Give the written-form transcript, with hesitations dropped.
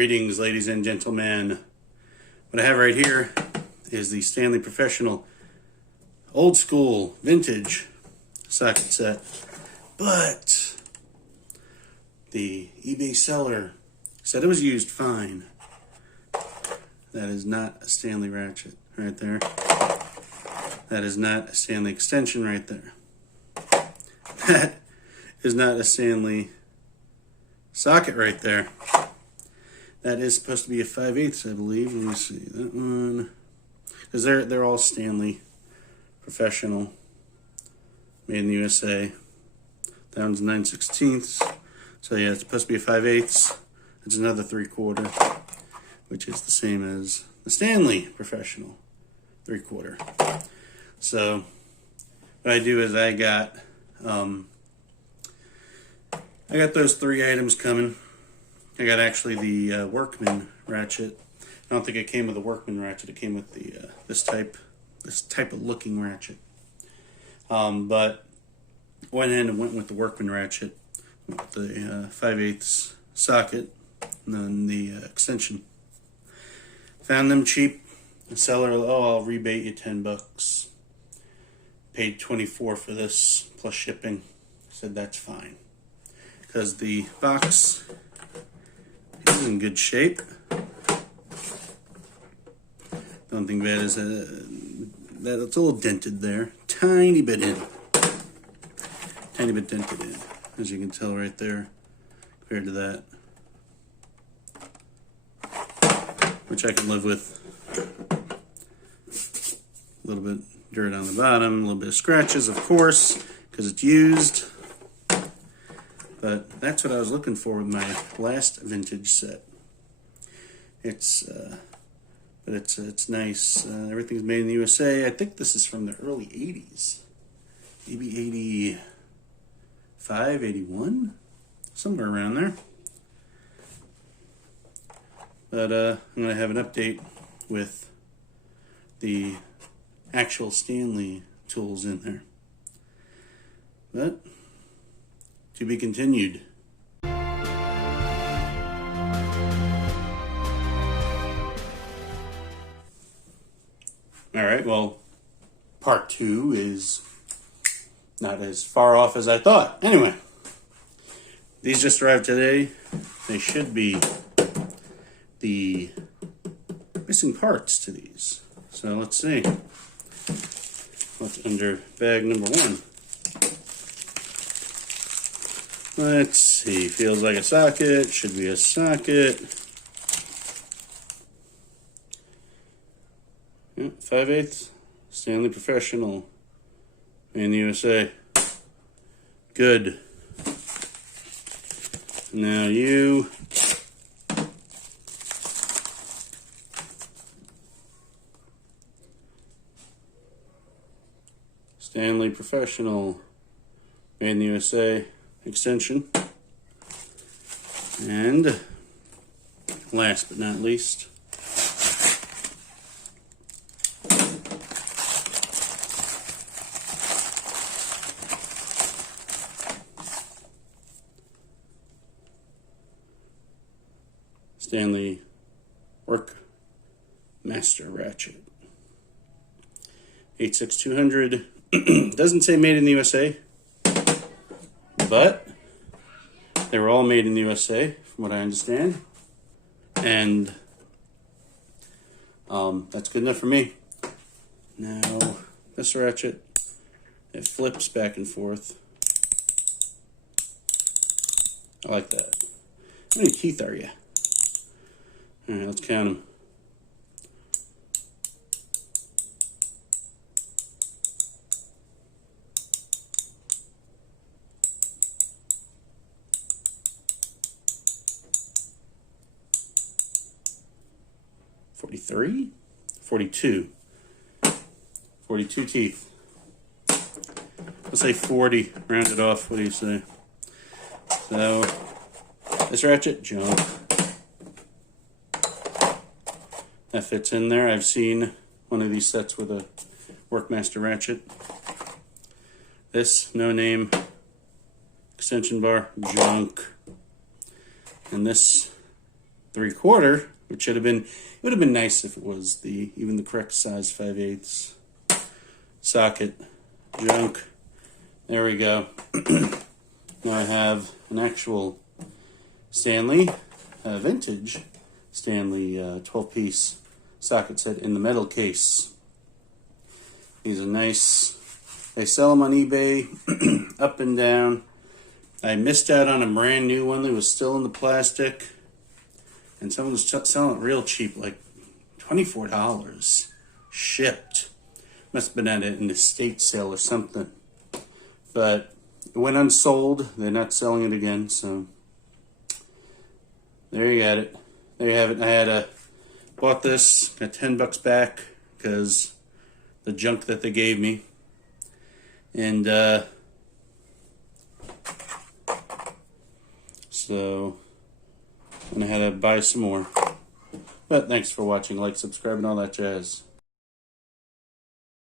Greetings, ladies and gentlemen. What I have right here is the Stanley Professional old school vintage socket set, but the eBay seller said it was used fine. That is not a Stanley ratchet right there. That is not a Stanley extension right there. That is not a Stanley socket right there. That is supposed to be a 5/8, I believe. Let me see that one, because they're all Stanley Professional, made in the USA. That one's 9/16. So yeah, it's supposed to be a 5/8. It's another 3/4, which is the same as the Stanley Professional 3/4. So what I do is I got those three items coming. I got actually the Workman ratchet. I don't think it came with a Workman ratchet. It came with the this type of looking ratchet. But went ahead and went with the Workman ratchet, with the 5/8 socket, and then the extension. Found them cheap. The seller, I'll rebate you $10. Paid $24 for this plus shipping. Said that's fine, because the box is in good shape. The only thing bad is that it's a little dented there. Tiny bit in. Tiny bit dented in, as you can tell right there, compared to that. Which I can live with. A little bit dirt on the bottom, a little bit of scratches, of course, because it's used. But that's what I was looking for with my last vintage set. It's nice. Everything's made in the USA. I think this is from the early 80s. Maybe 85, 81? Somewhere around there. But I'm going to have an update with the actual Stanley tools in there. But to be continued. Alright, well, part 2 is not as far off as I thought. Anyway, these just arrived today. They should be the missing parts to these. So let's see. What's under bag number 1? Let's see. Feels like a socket. Should be a socket. 5/8 Stanley Professional, made in the USA. Good. Now you Stanley Professional, made in the USA extension. And last but not least, Stanley Workmaster ratchet. 86200. Doesn't say made in the USA, but they were all made in the USA, from what I understand. And that's good enough for me. Now, this ratchet, it flips back and forth. I like that. How many teeth are you? Alright, let's count them. $43? $42. 42 teeth. Let's say 40. Round it off. What do you say? So, this ratchet, junk. That fits in there. I've seen one of these sets with a Workmaster ratchet. This, no name, extension bar, junk. And this 3/4, which should have been, it would have been nice if it was even the correct size 5/8 socket. Junk. There we go. Now I have an actual Stanley, vintage Stanley 12-piece socket set in the metal case. These are nice. They sell them on eBay, up and down. I missed out on a brand new one that was still in the plastic, and someone was selling it real cheap, like $24 shipped. Must have been at an estate sale or something. But it went unsold. They're not selling it again, so there you got it. There you have it. I bought this, got $10 back because the junk that they gave me, and so I'm gonna have to buy some more. But thanks for watching. Like, subscribe, and all that jazz.